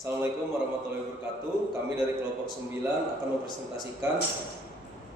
Assalamualaikum warahmatullahi wabarakatuh. Kami dari kelompok 9 akan mempresentasikan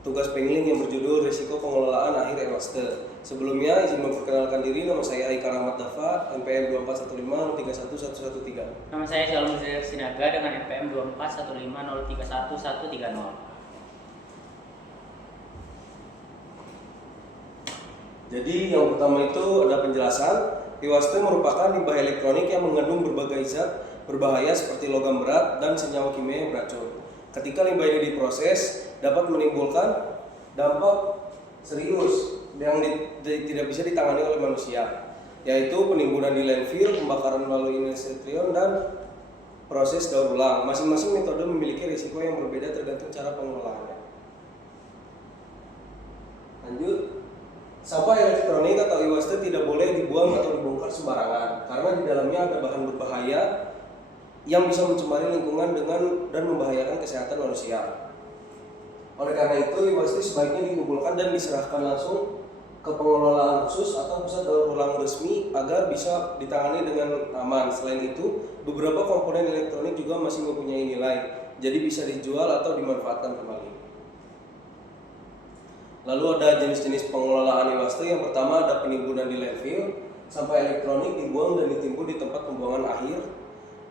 tugas pengling yang berjudul Risiko Pengelolaan Akhir Ewaste. Sebelumnya izin memperkenalkan diri, nama saya Aika Rahmat Dafa, NPM 2415031113. Nama saya Shalom Sinaga dengan NPM 2415031130. Jadi yang pertama itu ada penjelasan. Ewaste merupakan limbah elektronik yang mengandung berbagai zat berbahaya seperti logam berat dan senyawa kimia yang beracun. Ketika limbah ini diproses, dapat menimbulkan dampak serius yang tidak bisa ditangani oleh manusia, yaitu penimbunan di landfill, pembakaran melalui inersitrion, dan proses daur ulang. Masing-masing metode memiliki risiko yang berbeda tergantung cara pengelolaannya. Lanjut. Sampah elektronik atau ewaste tidak boleh dibuang atau dibongkar sembarangan karena di dalamnya ada bahan berbahaya yang bisa mencemari lingkungan dan membahayakan kesehatan manusia. Oleh karena itu, ewaste sebaiknya dikumpulkan dan diserahkan langsung ke pengelolaan khusus atau pusat daur ulang resmi agar bisa ditangani dengan aman. Selain itu, beberapa komponen elektronik juga masih mempunyai nilai, jadi bisa dijual atau dimanfaatkan kembali. Lalu ada jenis-jenis pengelolaan ewaste. Yang pertama ada penimbunan di landfill. Sampah elektronik dibuang dan ditimbun di tempat pembuangan akhir.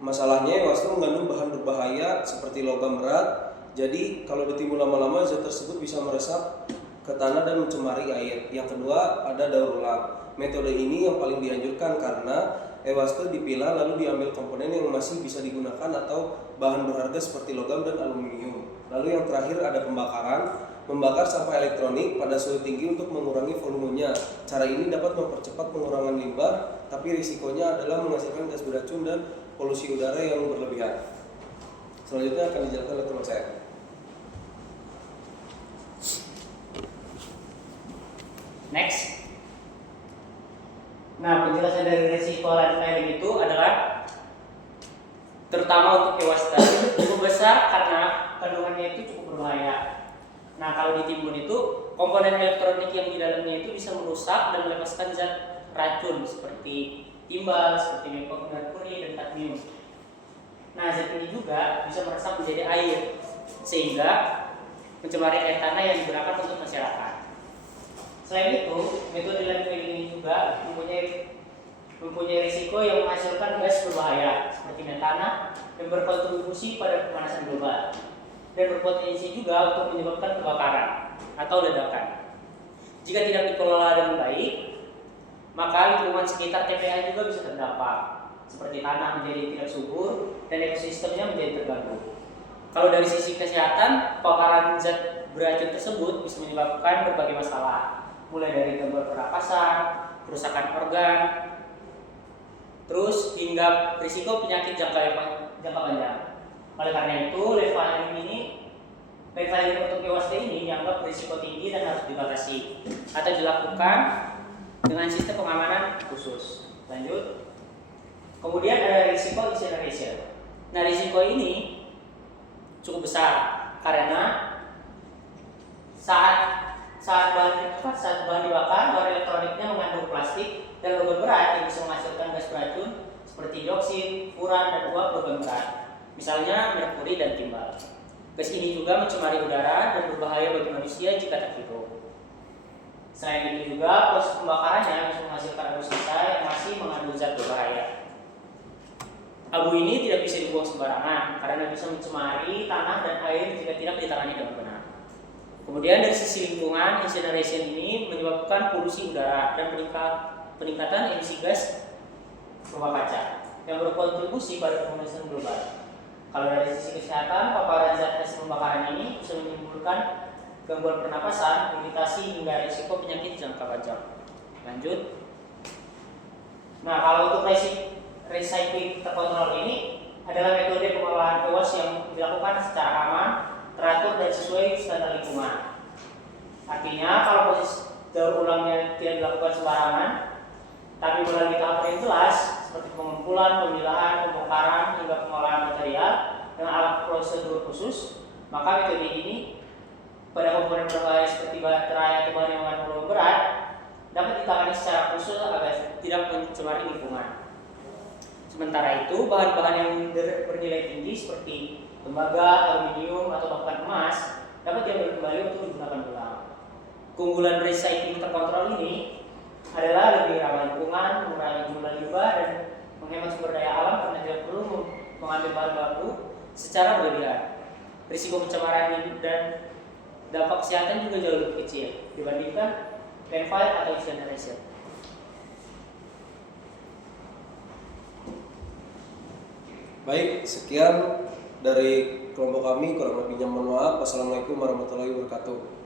Masalahnya ewaste mengandung bahan berbahaya seperti logam berat. Jadi kalau ditimbun lama-lama zat tersebut bisa meresap ke tanah dan mencemari air. Yang kedua ada daur ulang. Metode ini yang paling dianjurkan karena ewaste dipilah lalu diambil komponen yang masih bisa digunakan atau bahan berharga seperti logam dan aluminium. Lalu yang terakhir ada pembakaran. Membakar sampah elektronik pada suhu tinggi untuk mengurangi volumenya. Cara ini dapat mempercepat pengurangan limbah, tapi risikonya adalah menghasilkan gas beracun dan polusi udara yang berlebihan. Selanjutnya akan dijelaskan oleh teman saya. Next. Nah, penjelasan dari risiko landfilling itu adalah terutama untuk ewaste cukup besar karena kandungannya itu cukup berbahaya. Nah, kalau ditimbun itu komponen elektronik yang di dalamnya itu bisa merusak dan melepaskan zat racun seperti timbal, seperti merkuri dan kadmium. Nah, zat ini juga bisa meresap menjadi air sehingga mencemari air tanah yang digunakan untuk masyarakat. Selain itu, metode landfilling ini juga mempunyai risiko yang menghasilkan gas berbahaya seperti metana dan berkontribusi pada pemanasan global, dan berpotensi juga untuk menyebabkan kebakaran atau ledakan. Jika tidak dikelola dengan baik, maka lingkungan sekitar TPA juga bisa terdampak, seperti tanah menjadi tidak subur dan ekosistemnya menjadi terganggu. Kalau dari sisi kesehatan, pembakaran zat beracun tersebut bisa menyebabkan berbagai masalah, mulai dari gangguan pernapasan, kerusakan organ, terus hingga risiko penyakit jangka panjang. Oleh karena itu, landfilling untuk ewaste ini dianggap berisiko tinggi dan harus dibatasi atau dilakukan dengan sistem pengamanan khusus. Lanjut. Kemudian ada risiko incineration. Nah, risiko ini cukup besar karena saat bahan dibakar, bahan elektroniknya mengandung plastik dan logam berat yang bisa menghasilkan gas beracun seperti dioksin, furan, dan uap logam berat. Misalnya merkuri dan timbal. Gas ini juga mencemari udara dan berbahaya bagi manusia jika terhirup. Selain itu juga proses pembakarannya bisa menghasilkan abu sisa yang masih mengandung zat berbahaya. Abu ini tidak bisa dibuang sembarangan karena bisa mencemari tanah dan air jika tidak ditangani dengan benar. Kemudian dari sisi lingkungan, incineration ini menyebabkan polusi udara dan peningkatan emisi gas rumah kaca yang berkontribusi pada pemanasan global. Kalau dari sisi kesehatan, paparan zat hasil pembakaran ini bisa menimbulkan gangguan pernapasan, iritasi, hingga risiko penyakit jangka panjang. Lanjut. Nah, kalau untuk recycling terkontrol ini adalah metode pengelolaan ewas yang dilakukan secara aman, teratur, dan sesuai standar lingkungan. Artinya, kalau proses daur ulangnya tidak dilakukan sembarangan, tapi melalui tahapan yang jelas seperti pengumpulan, pemilahan, pembongkaran, hingga pengolahan material dengan alat prosedur khusus, maka metode ini pada komponen berbahaya seperti baterai atau bahan yang mengandung logam berat dapat ditangani secara khusus agar tidak mencemari lingkungan. Sementara itu, bahan-bahan yang bernilai seperti tembaga, aluminium, atau bahkan emas dapat diambil kembali untuk digunakan ulang. Keunggulan recycling terkontrol ini adalah lebih ramah lingkungan, mengurangi jumlah limbah, dan menghemat sumber daya alam karena tidak perlu mengambil bahan baku secara berlebihan. Risiko pencemaran dan dampak kesehatan juga jauh lebih kecil dibandingkan landfill atau incineration. Baik, sekian dari kelompok kami, kurang lebihnya mohon maaf. Wassalamualaikum warahmatullahi wabarakatuh.